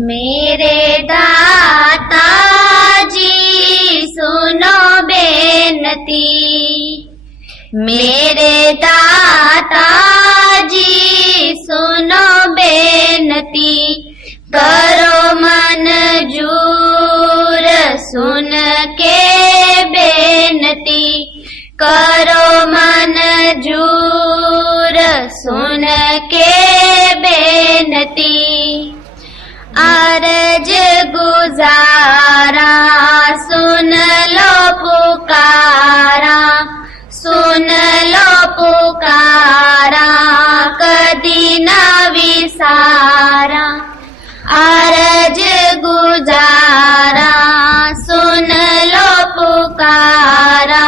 मेरे दाता जी सुनो बेनती, मेरे दाता जी सुनो बेनती, करो मंजूर सुन के बेनती, करो मंजूर सुन के बेनती। अर्ज गुजारा सुन लो पुकारा, सुन लो पुकारा कदी न विसारा। अर्ज गुजारा सुन लो पुकारा,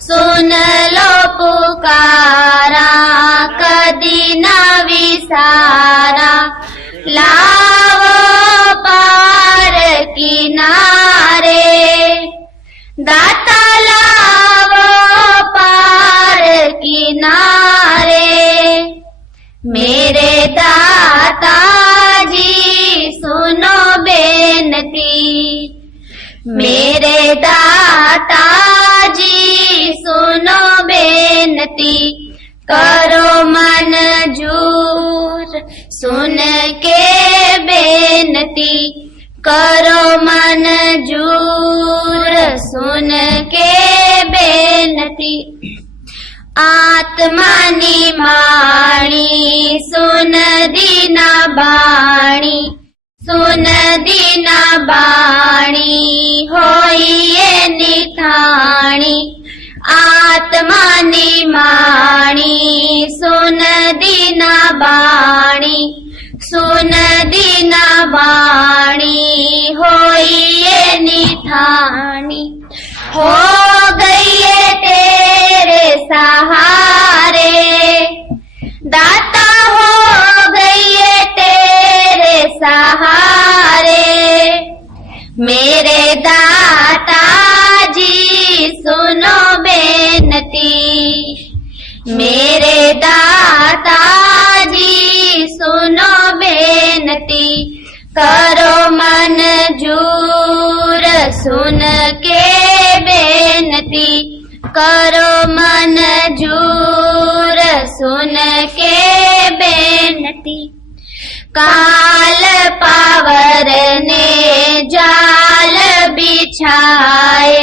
सुन लो पुकारा कदी न विसारा। लाओ पार किनारे दाता, लाओ पार किनारे। मेरे दाता जी सुनो बेनती, मेरे दाता जी सुनो बेनती, करो मंजूर सुन के बेनती, करो मंजूर सुन के बेनती। आत्मा निमाणी सुन दीना बाणी, सुन दीना बाणी होइए निथाणी। आत्मा निमाणी सुन दीना बाणी, सुन दीना बाणी होइए निथानी। हो गई है तेरे सहारे दाता, हो गई है तेरे सहारे। मेरे दाता जी सुनो बेनती, मेरे दाता जी सुनो बेनती, करो मंजूर सुन के बेनती, करो मंजूर सुन के बेनती। काल पावर ने जाल बिछाए,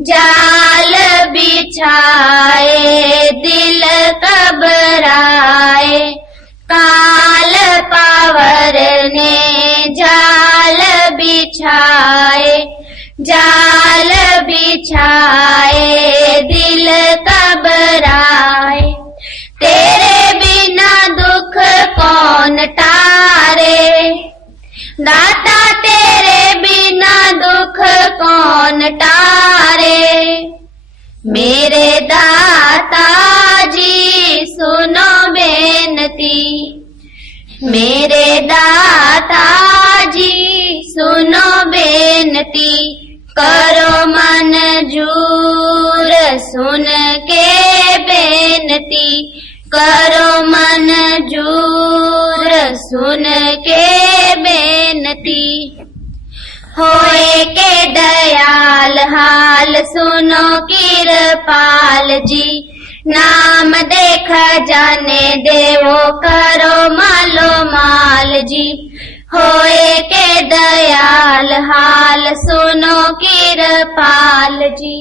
जाल बिछाए दिल घबराए। काल पावर ने जाल बिछाए, जाल बिछाए दिल घबराए। तेरे बिना दुख कौन टारे दाता, तेरे बिना दुख कौन टारे। मेरे दाता जी सुनो बेनती, मेरे दाता जी सुनो बेनती, करो मंजूर सुन के बेनती, करो मंजूर सुन के बेनती। होए के दयाल हाल सुनो कृपाल जी, नाम देख जाने देवो करो मालो माल जी। होए के दयाल हाल सुनो कृपाल जी,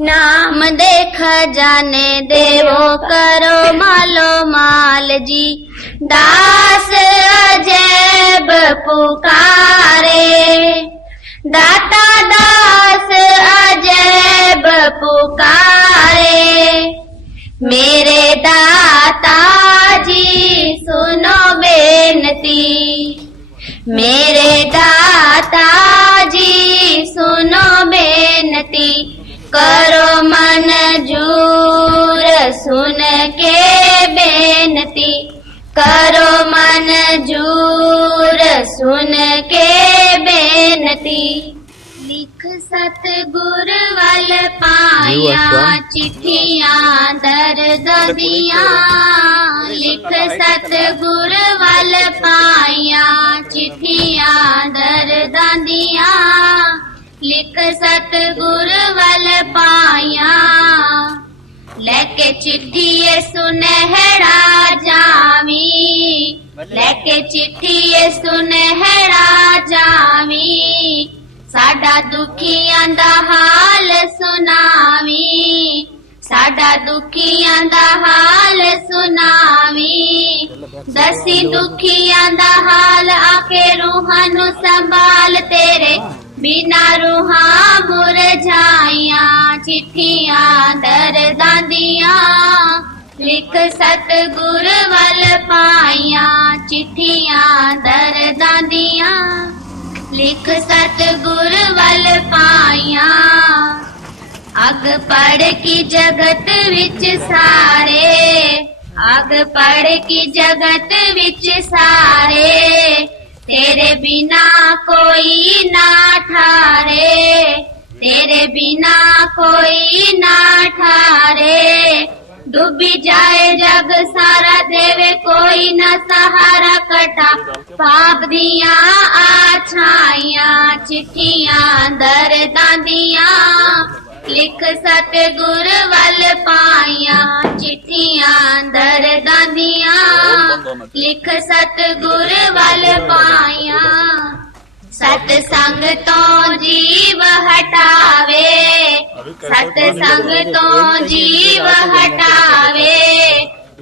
नाम देख जाने देवो करो मालो माल जी। दास अजैब पुकारे दाता, दास अजैब पुकारे। मेरे दाता जी सुनो बेनती, मेरे दाता जी सुनो बेनती, करो मंजूर सुन के बेनती, करो मंजूर सुन के बेनती। ਲਿਖ ਸਤਿਗੁਰ ਵੱਲ ਪਾਈਆਂ ਚਿੱਠੀਆਂ ਦਰਦਾਂ ਦੀਆਂ ਲਿਖ ਸਤਿਗੁਰ ਵੱਲ ਪਾਈਆਂ ਚਿੱਠੀਆਂ ਦਰਦਾਂ ਦੀਆਂ ਲਿਖ ਸਤਿਗੁਰ ਵੱਲ ਪਾਈਆਂ ਲੈ ਕੇ ਚਿੱਠੀ ਏ ਸੁਨਹਿਰਾ ਜਾਵੀਂ ਲੈ ਕੇ ਚਿੱਠੀ ਏ ਸੁਨਹਿਰਾ ਜਾਵੀਂ ਸਾਡਾ ਦੁਖੀਆਂ ਦਾ ਹਾਲ ਸੁਣਾਵੀਂ ਸਾਡਾ ਦੁਖੀਆਂ ਦਾ ਹਾਲ ਸੁਣਾਵੀਂ ਦਸੀ ਦੁਖੀਆਂ ਦਾ ਹਾਲ ਆਕੇ ਰੂਹਾਂ ਨੂੰ ਸੰਭਾਲ ਤੇਰੇ ਬਿਨਾ ਰੂਹਾਂ ਮੁਰਝਾਈਆਂ ਚਿੱਠੀਆਂ ਦਰਦਾਂ ਦੀਆਂ ਲਿਖ ਸਤਿਗੁਰ ਵੱਲ ਪਾਈਆਂ ਚਿੱਠੀਆਂ ਦਰਦਾਂ ਦੀਆਂ ਲਿਖ ਸਤਿਗੁਰ ਵੱਲ ਪਾਈਆਂ ਅਗ ਪੜ ਕੀ ਜਗਤ ਵਿੱਚ ਸਾਰੇ ਅਗ ਪੜ ਕੀ ਜਗਤ ਵਿੱਚ ਸਾਰੇ तेरे बिना कोई ना ठारे तेरे बिना कोई ना ठारे डूबी जाए जग सारा देवे कोई ना सहारा कटा पाप दिया आछाइया चिट्ठियां दर्दां दिया लिख सतगुर वल पाइया चिट्ठियां दर्दां दिया लिख सतगुर वल पाइया सत संग तो जीव हटावे सत संग तो जीव हटावे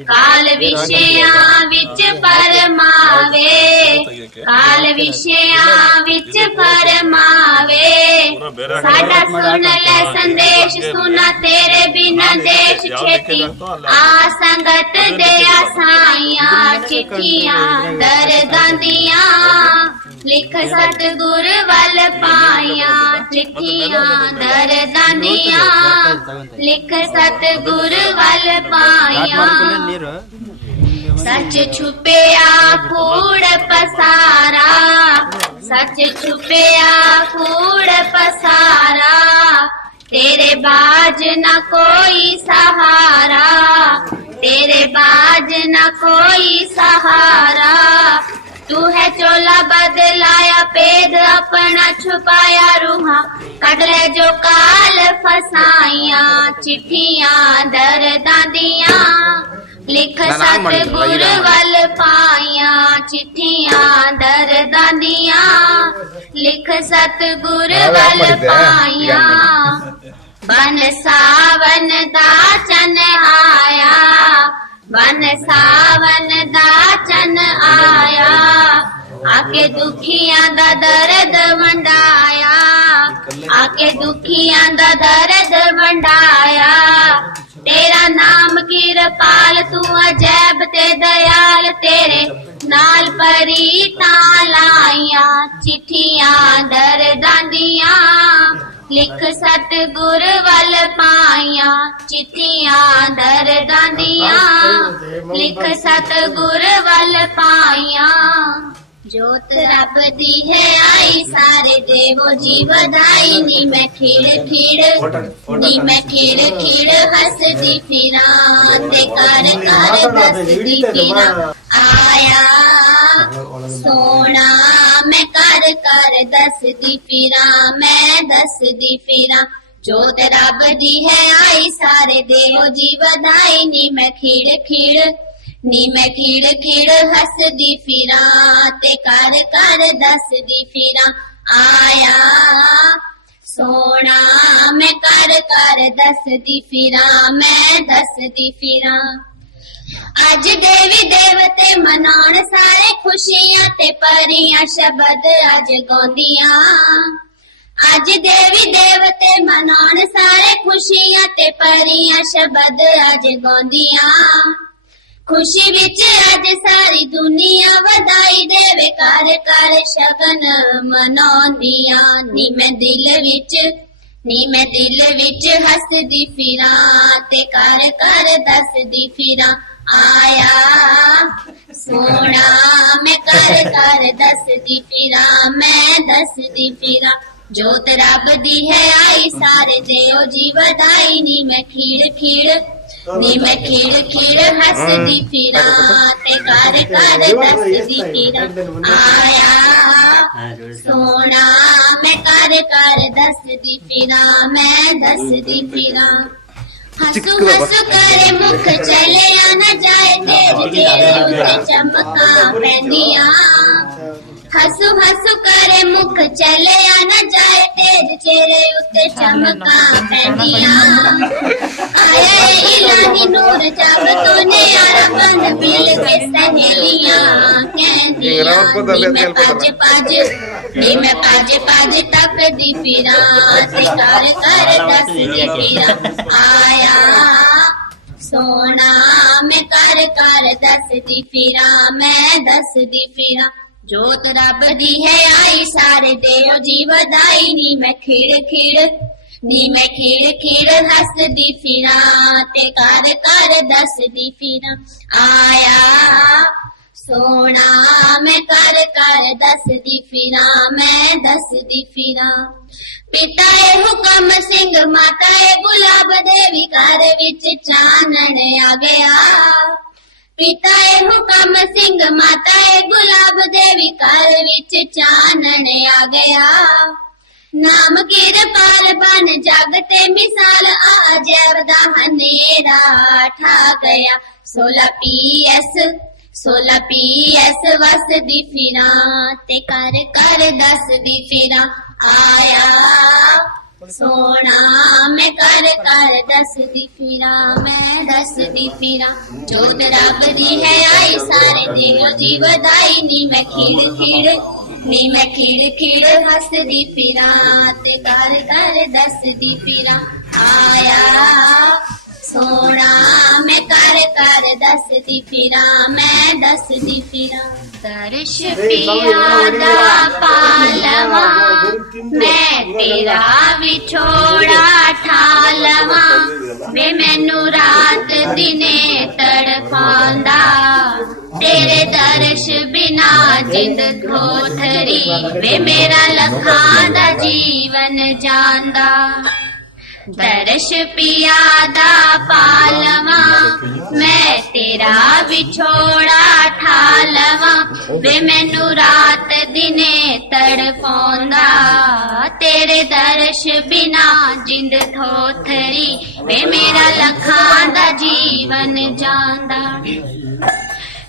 काल विषयां विच परमावे काल विषयां विच परमावे साडा सुन ले संदेश सुना तेरे बिना देश छेती आ संगत दे आसाइयां चिट्ठियां दर्दां दियां लिख सतगुर वल पाइयां चिट्ठियां दर्दां दियां लिख सतगुर वल पाइयां सच छुपिया कूड़ पसारा सच छुपिया कूड़ पसारा तेरे बाज न कोई सहारा तेरे बाज न कोई सहारा तू है चोला बदलाया पेद अपना छुपाया रूहा कट ले जो काल फसाइया चिट्ठियां दर्दां दियां लिख सतगुर वल पाइया चिट्ठियां दर्दां दियां लिख सतगुर वल पाइया बन सावन दा चन आया बन सावन दा चन आया आके दुखियां दा दर्द वंडाया आके दुखियां दा दर्द वंडाया तेरा नाम किरपाल तू अजैब ते दयाल तेरे नाल परीतां लाइयां चिट्ठियां दर्दां दियां लिख सतगुर वल पाइयां चिट्ठियां दर्दां दियां लिख सतगुर वल पाइयां जोत रब दी है आई सारे देवो जी बधाई नी मैं खिड़ खिड़ नी मैं खिड़ खिड़ हसदी फिरां ते कर कर दसदी फिरां आया सोना मैं कर कर दसदी फिरां मैं दसदी फिरां जोत रब दी है आई सारे देवो जी बधाई नी मैं खिड़ खिड़ नी मैं खिड़ खिड़ हसदी फिरां ते कर कर दसदी फिरां आया सोना मैं कर कर दसदी फिरां मैं दसदी फिरां अज देवी देवते मनाउण सारे खुशियां ते परियां शबद अज गाउंदियां अज देवी देवते मनाउण सारे खुशियां ते परियां शबद अज गाउंदियां खुशी विच अज सारी दुनिया वधाई देवे कर कर शगन मनाउंदियां नी मैं दिल विच हसदी फिरां ते कर कर दसदी फिरां आया सोना मैं कर कर दसदी फिरां मैं दसदी फिरां जोत रब दी है आई सारे देओ जी वधाई नी मैं खीड़ खीड़ नी मैं खीड़ खीड़ हसदी फिरा ते कर कर दसदी फिरा आया सोना मैं कर कर दसदी फिरा मैं दसदी फिरा हसू हसू करे मुख चले न जाए तेरे तेरे उत्ते चमका पैंदियां हसू हसू करे मुख चले न जाए तेरे चेहरे उत्ते चमका पैंदियां आया इलाही नूर जब तूने यारा बन मिल के सहेलियां कहंदियां नी मैं पाज पाज तक दी फिरा ते कर कर दस दी फिरा आया सोना मैं कर कर दस दी फिरा मैं दस दी फिरा जोत रब दी है आई सारे देओ जी वधाई नी मैं खीड़ खीड़ नी मैं खीड़ खीड़ हसदी फिरा ते कर कर दसदी फिरा आया सोना मैं कर कर दसदी फिरा मैं दसदी फिरा पिता ए हुकम सिंह माता ए गुलाब देवी घर विच चानण आ गया पिता ए हुकम सिंह माता ए गुलाब देवी घर विच चानण आ गया नाम किरपाल बन जग ते मिसाल आ जैवदा हनेरा ठा गया 16 PS वसदी फिरा ते कर कर दसदी फिरा आया सोना मैं कर कर दसदी फिरा मैं दसदी फिरा जोत रब दी है आई सारे देओ जी वधाई नी मैं खीड़ खीड़ नी मैं खीड़ खीड़ हसदी फिरा ते कर कर दसदी फिरा आया सोना मैं कर कर दसदी फिरा मैं दसदी फिरा दर्श पिया दा पालवा मैं तेरा विछोड़ा ठालवा वे मैनू रात दिने तड़पांदा तेरे दर्श बिना जिंद थोथरी वे मेरा लखां दा जीवन जांदा दर्श पिया दा पालवा मैं तेरा विछोड़ा ठालवा वे मैनू रात दिने तड़पांदा तेरे दर्श बिना जिंद थोथरी वे मेरा लखां दा जीवन जांदा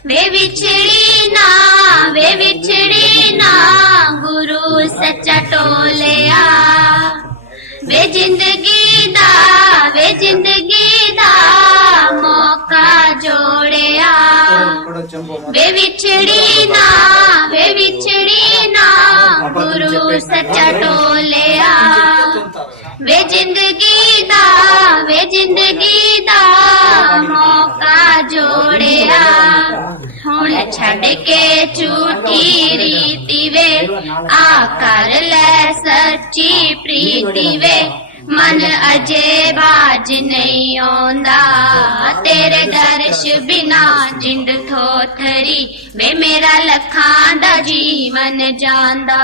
वे विछड़ी ना गुरु सच्चा टोलिया वे जिंदगी दा मौका जोड़िया वे विछड़ी ना गुरु सच्चा टोलिया वे जिंदगी दा मौका जोड़िया हुण छड़ के झूठी रीति वे आ कर ले सच्ची प्रीति वे मन अजे बाज नहीं आंदा तेरे दर्श बिना जिंद थोथरी वे मेरा लखां दा जीवन जांदा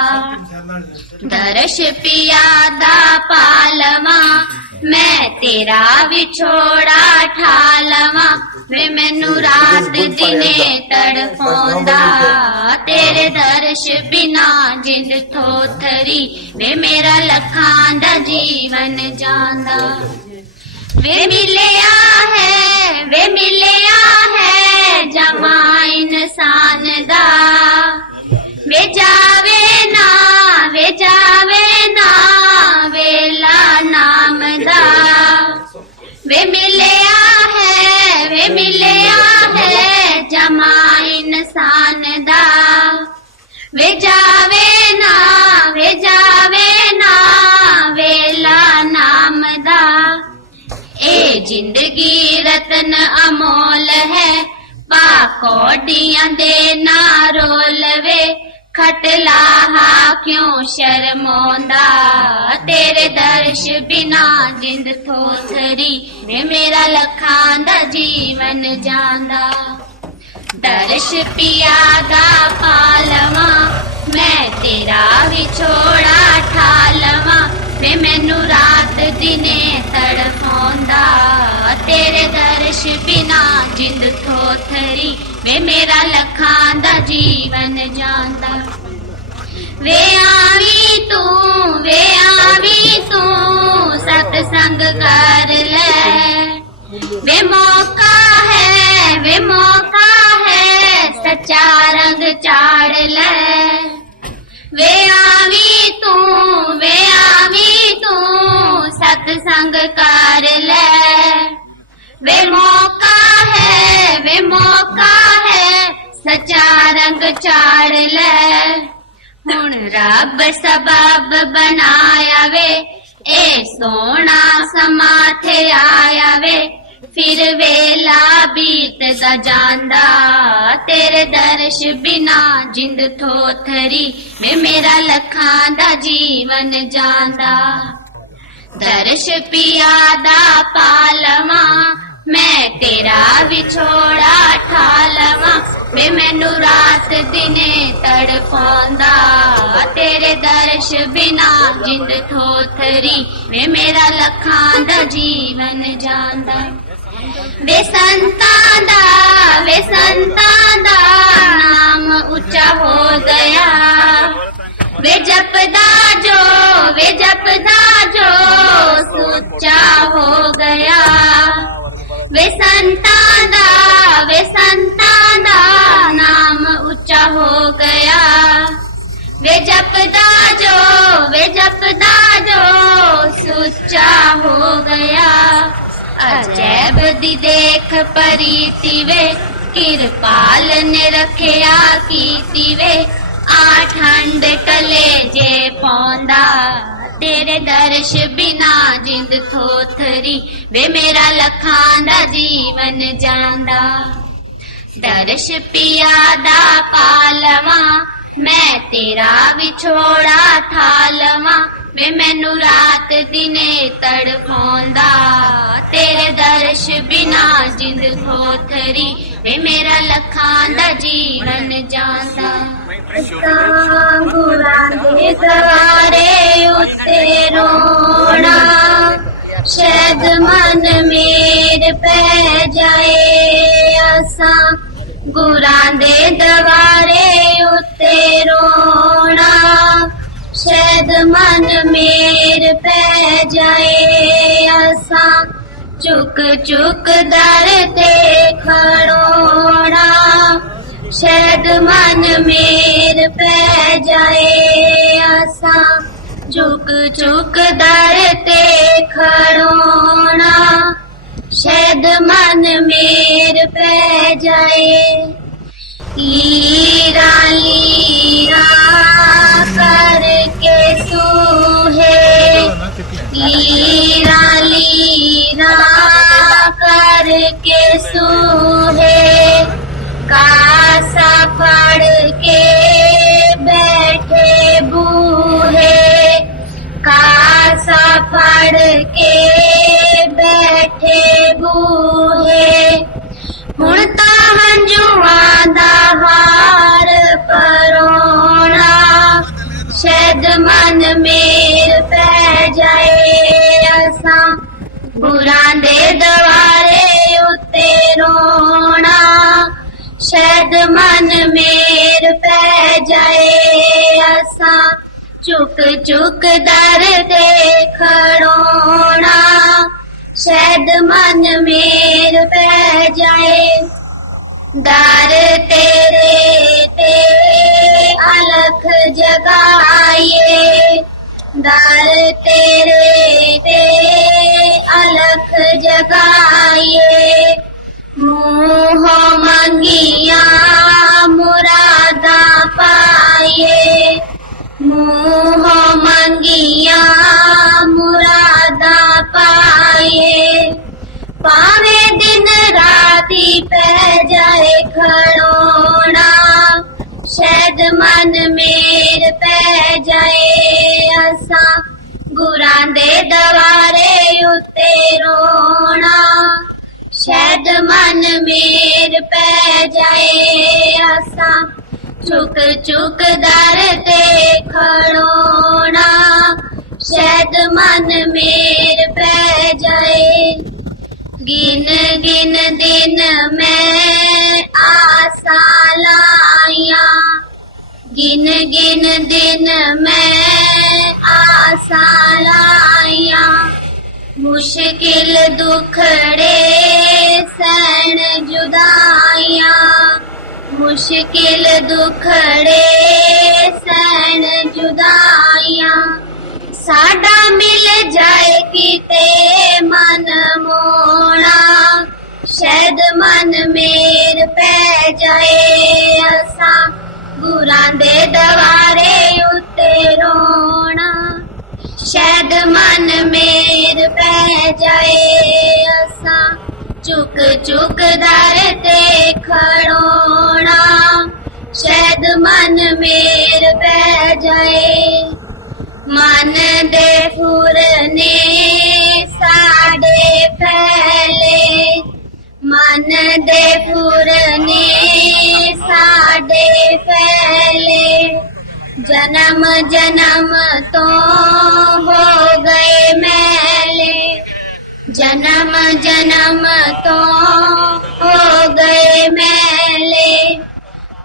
दर्श पिया दा पालवा मैं तेरा विछोड़ा ठालवा वे मैनू रात दिने तड़पांदा तेरे दर्श बिना जिंद थोथरी वे मेरा लखां दा जीवन जांदा वे मिलिया है जमा इंसान दा वे जावे ना वेला नाम दा वे मिलिया है जमा इंसान दा वे जावे ना वेला नाम दा ए जिंदगी रतन अमोल है पा कौडियां दे ना रोल वे खटलाहा क्यों शर्मोंदा तेरे दर्श बिना जिंद थोथरी वे मेरा लखां दा जीवन जांदा दर्श पिया दा पालवा मैं तेरा विछोड़ा ठालवा बिना जिंद थोथरी वे मेरा लखां दा जीवन जांदा। वे आवी तू सतसंग कर ले वे मौका है सच्चा रंग चाड़ ले। वे आवी तू सतसंग कर ले वे मौका है सच्चा रंग चाड़ ले। हुण रब सबब बनाया वे ए सोना समा थे आया वे फिर वेला बीतदा जांदा। तेरे दर्श बिना जिंद थोथरी वे मेरा लखां दा जीवन जांदा। दर्श पिया दा पालवा मैं तेरा विछोड़ा ठालवा वे मैनू रात दिने तड़पांदा। तेरे दर्श बिना जिंद थोथरी वे मेरा लखां दा जीवन जांदा। वे संतां दा नाम ऊंचा हो गया वे जपदा जो सुच्चा हो गया। वे संतां दा नाम ऊंचा हो गया वे जपदा जो सुच्चा हो गया। अजैब दी देख परीति वे किरपाल ने रखिया कीती वे आ ठंड टले जे पौंदा। तेरे दर्श बिना जिंद थोथरी वे मेरा लखां दा जीवन जांदा। दर्श पिया दा पालवा मैं तेरा विछोड़ा ठालवा वे मैनू रात दिने तड़पांदा। तेरे दर्श बिना जिंद थोथरी वे मेरा लखां दा जीवन जांदा। गुरां दे दवारे उत्ते रोना शायद मन मेर पै जाए आसा। गुरां दे दवारे उत्ते रोना शायद मन मेर पै जाए आसा। चुक चुक दर ते खड़ोना शायद मन मेर पै जाए आसा। चुक चुक दर ते खड़ोना शायद मन मेर पै जाए। लीरा लीरा करके सूहे लीरा लीरा करके सूहे कासा फड़ के बैठे बूहे। कासा फड़ के बैठे बूहे हुण तां हंजुआं दा हार परोना शायद मन मेर पै जाए आसा। गुरां दे दवारे उत्ते रोना शायद मन मेर पै जाए आसा। चुक चुक दर ते खड़ोना शायद मन मेर पै जाए। दर तेरे ते अलख जगाइए दर तेरे ते अलख जगाइए। मुँह मंगिया मुरादा पाइए मुँह मंगिया मुरादा पाइए। पावे दिन राती पै जाए खड़ोना शायद मन मेर पै जाए आसा। गुरां दे दवारे उत्ते रोना शायद मन मेर पै जाए आसा। चुक चुक दर ते खड़ोना शायद मन मेर पै जाए। गिन गिन दिन मैं आसा लाया, गिन गिन दिन मैं आसा लाया, मुश्किल दुखड़े सहन जुदाइया, मुश्किल दुखड़े सहन जुदाइया, साडा मिल जाए किते मन मोना, शायद मन मेर पै जाए असा गुरां दे दवारे उत्ते रोना, शायद मन मेर पै जाए असा चुक चुक दर ते खड़ोना, शायद मन मेर पै जाए। मन दे फुरने साडे फैले, मन दे फुरने साडे फैले, जन्म जन्म तो हो गए मैले, जन्म जन्म तो हो गए मैले,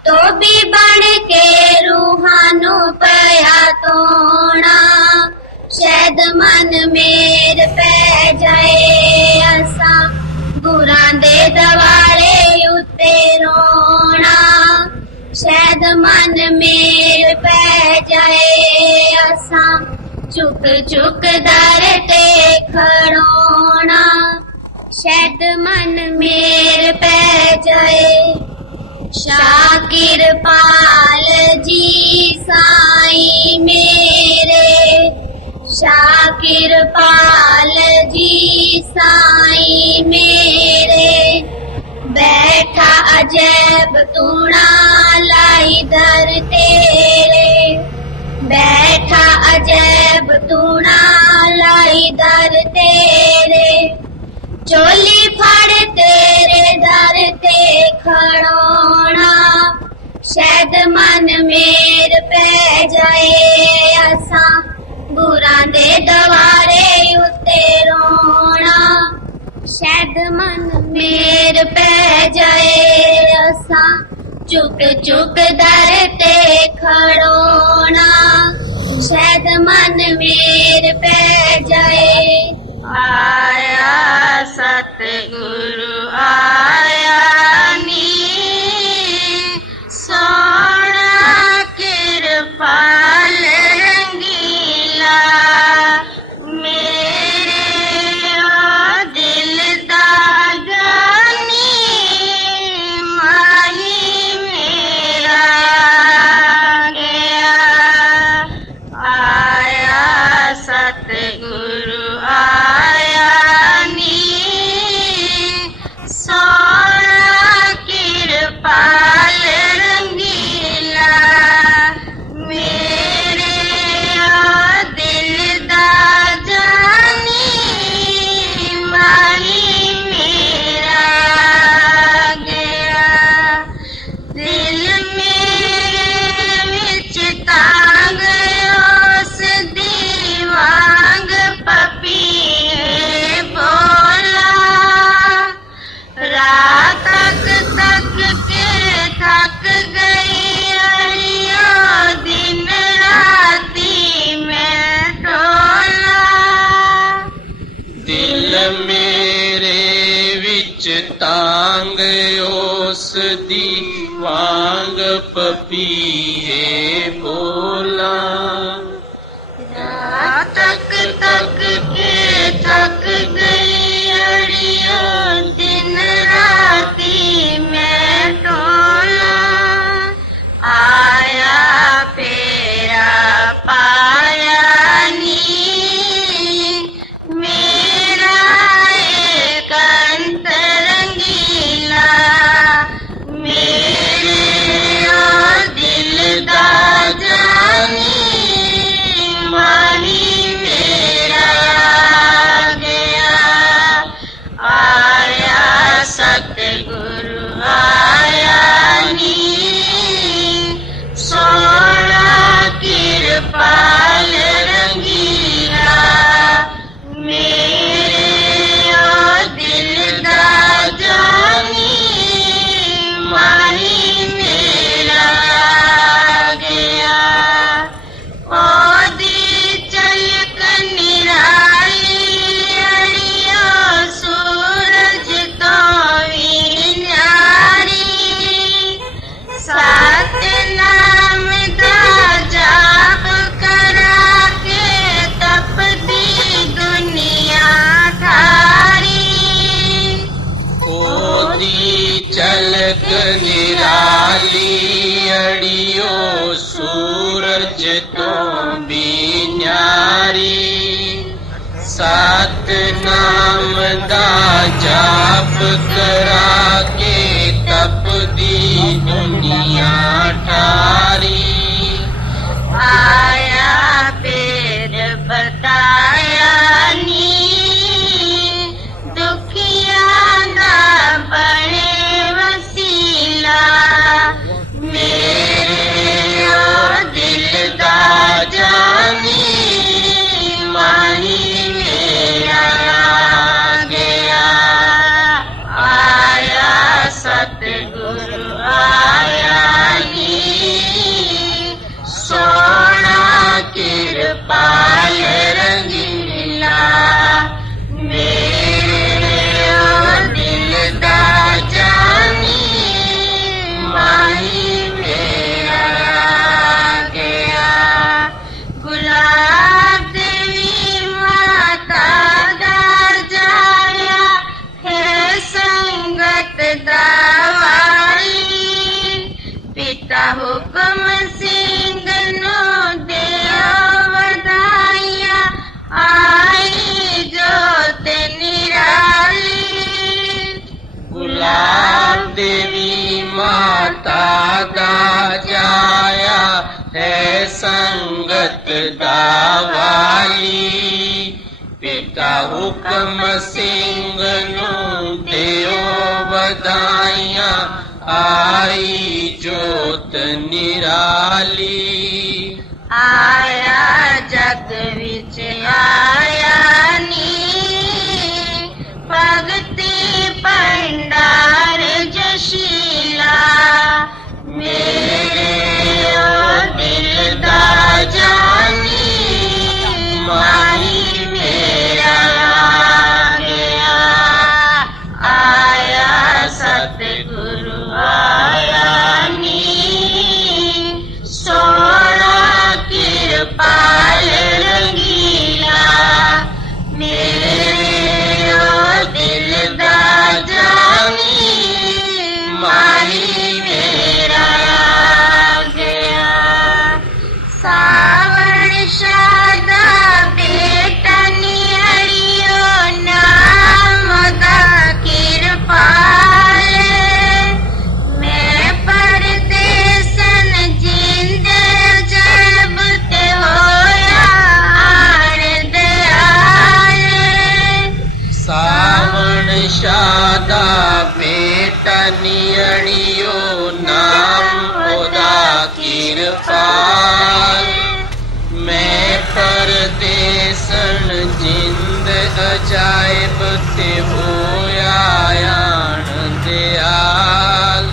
तो भी बन के रूहानू पया तोना, शायद मन मेर पै जाए असा गुरां दे दवारे उत्ते रोना, शायद मन मेर पै जाए असा चुक चुक दर ते खड़ोना, शायद मन मेर पै जाए। शाकिर पाल जी साईं मेरे, शाकिर पाल जी साईं मेरे, बैठा अजैब तूणा लाई दर तेरे, बैठा अजैब तूणा लाई दर तेरे, चोली फड़ तेरे दर ते खड़ोना, शायद मन मेर पै जाए असा गुरां दे दवारे उत्ते रोना, शायद मन मेर पै जाए असा चुक चुक दर ते खड़ोना, शायद मन मेर पै जाए। आया सतगुरु आया नी, सोना कृपाल रंगीला, मेरे ओ दिल दा गानी, माही मेरा गया। आया सतगुरु आया नी, सोना कृपाल रंगीला, मेरे ओ दिल दा जानी, माही मेरा गया। दिल मेरे विच तांग उस दी वांग पपीए बोला, रात तक के थक गई अड़ियों, दिन राती मैं टोला। दिल मेरे विच तांग उस दी वांग पपीए बोला, रात तक के थक गई अड़ियों, दिन राती मैं टोला। आया फेरा पाया नी, मेरा एक अंत रंगीला, मेरे ओ दिल दा जानी, माही मेरा गया। भी न्यारी सतनाम दा जाप करा के तपदी दुनिया ठारी आया पेर बताया नी दुखिया दा बने वसीला मेरे ओ दिल दा जानी माही मेरा गया आया सतगुरु आया नी सोना कृपाल रंगीला मेरे ओ दिल दा जानी माही मेरा गया गुलाब देवी माता दा जाया है संगत दावाली पिता हुक्म सिंह नो देओ वधाइया आई जोत निराली गुलाब देवी माता दा जाया है संगत दावाली पिता हुक्म सिंह नु देओ बधाइया आई जोत निराली आया जग विच आया नी भगति भंडार जशीला मेरे ओ दिल दा जानी माही मेरा गया आया सतगुरु आया नी सोना कृपाल रंगीला मेरे ओ दिल दा जानी माही मेरा गया सावण शादा बेटा नियड़ियो नाम दा कृपाल मैं परदेसन जिंद जब ते होया आन दयाल सावण शादा बेटा नियड़ियो नाम ओदा किरपाल मैं परदेसन जिंद अजायब ते होया आन दयाल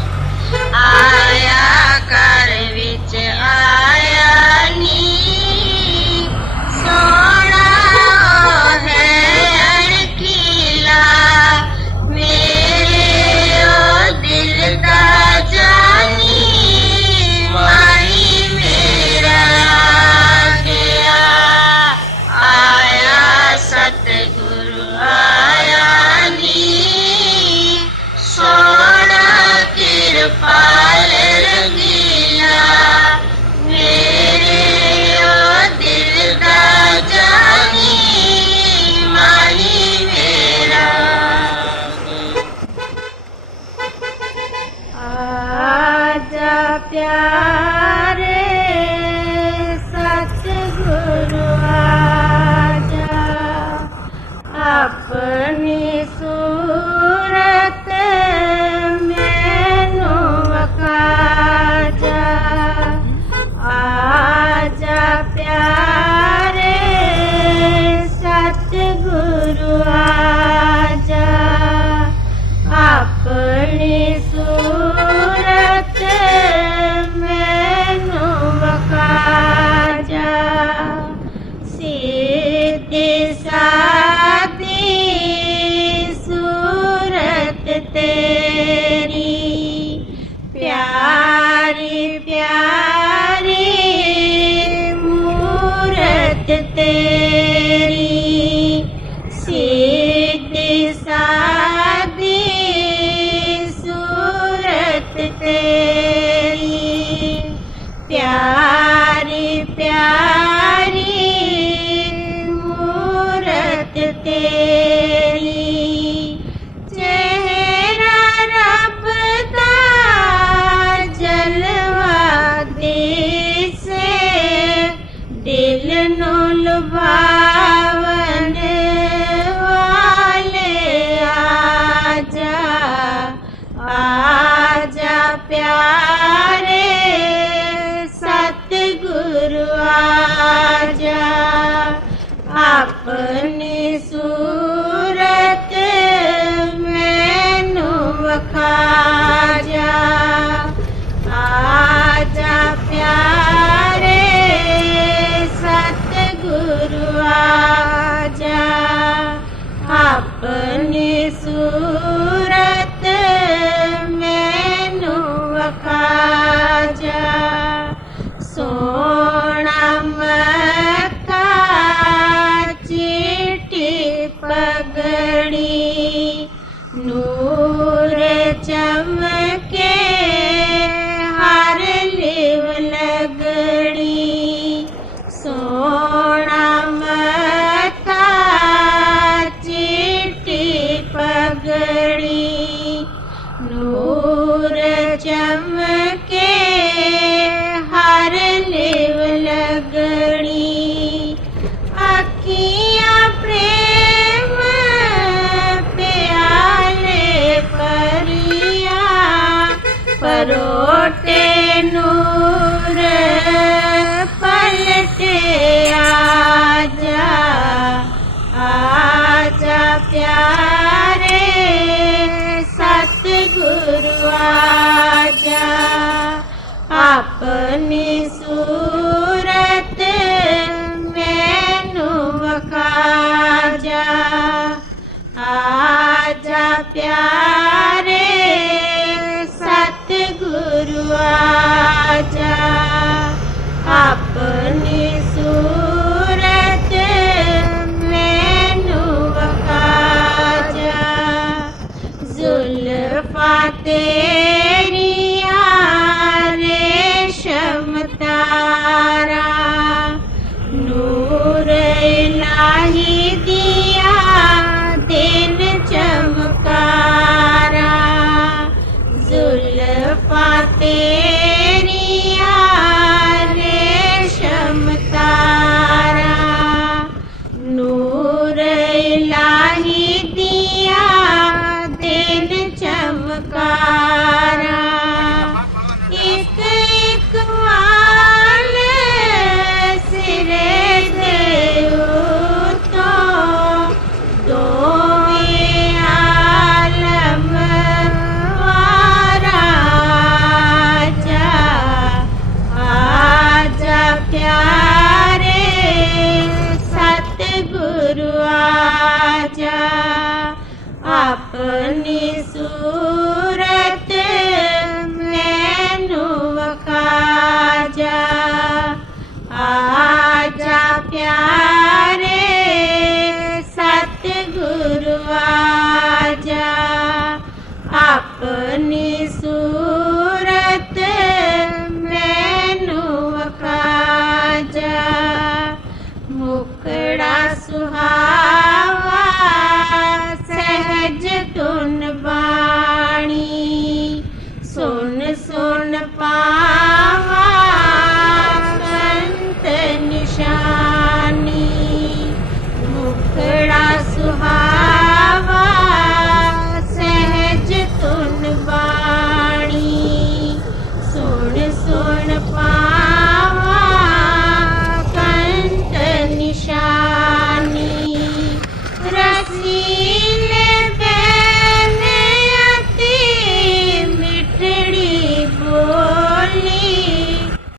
आया कर विच आया नी सोना है अणखीला मेरे ओ दिल दा जानी माही मेरा गया आया सतगुरु आया नी सोना कृपाल रंगीला मेरे ओ दिल दा जानी माही मेरा आजा प्यारे सतगुरु आजा अपनी सूरत मैनू वखाजा आजा प्यारे सतगुरु आजा अपनी सूरत मैनू वखाजा सीधी सादी सूरत तेरी प्यारी प्यारी मूरत तेरी सीधी सादी सूरत तेरी प्यारी प्यारी तेरी चेहरा रब दा जलवा दिसे दिल नू लुभावन वाले आजा आजा प्यारे सतगुरु आजा अपनी सूरत मैनू वखा जा आजा प्यारे सतगुरु आजा अपनी सूरत मैनू वखा जा सोना मक्का चिट्टी पगड़ी नूर चमके हर लिव लगड़ी सोना मक्का चिट्टी पगड़ी नूर चमके हर लिव लगड़ी अखियां प्रेम प्याले परिया परोटे नूर पलटे आजा आजा प्यारे सतगुरु आजा अपनी सूरत मैनू वखा जा आजा प्यारे सतगुरु आजा अपनी सूरत मैनू वखा जा जुल्फा तेरिया रेशम तारा नूर इलाही दिया दिन चमकारा जुल्फा तेरिया रेशम तारा नूर इलाही दिया दिन चमकारा एक एक वाल सिरे दे तो दोवें आलम वारा आजा आजा प्यारे सतगुरु आजा अपनी सूरत मैनू वखा जा आजा प्यारे सतगुरु आजा अपनी सूरत मैनू वखा जा मुखड़ा सुहा